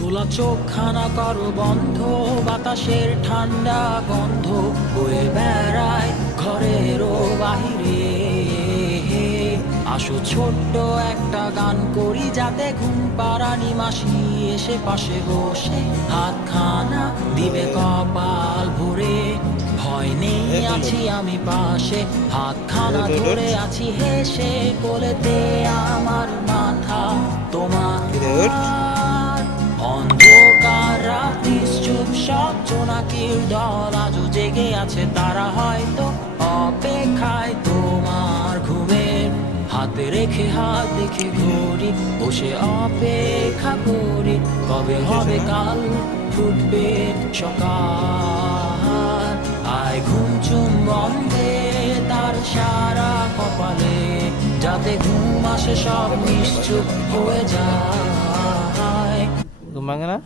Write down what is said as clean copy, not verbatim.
খোলা চোখখানা করো বন্ধ, বাতাসের ঠান্ডা গন্ধ বয়ে বেড়ায় ঘরেরও বাহিরে। আসো ছোট্ট একটা গান করি, যাতে ঘুম পাড়ানি মাসি এসে পাশে বসে হাতখানা দিবে কপাল ভরে। ভয় নেই আছি আমি পাশে, হাতখানা ধরে আছি হেসে, কোলেতে আমার মাথা তোমার। অন্ধকার রাতি চুপ সব জোনাকির দল আজও জেগে আছে, তারা হয়তো অপেক্ষায় তোমার ঘুমের। হাতে রেখে হাত দেখে ঘড়ি, বসে অপেক্ষা করি, কবে হবে কাল ফুটবে সকাল। আয় ঘুম চুম বন্ধে তার সারা কপালে, যাতে ঘুম আসে সব নিশ্চুপ হয়ে যায়। Gumana?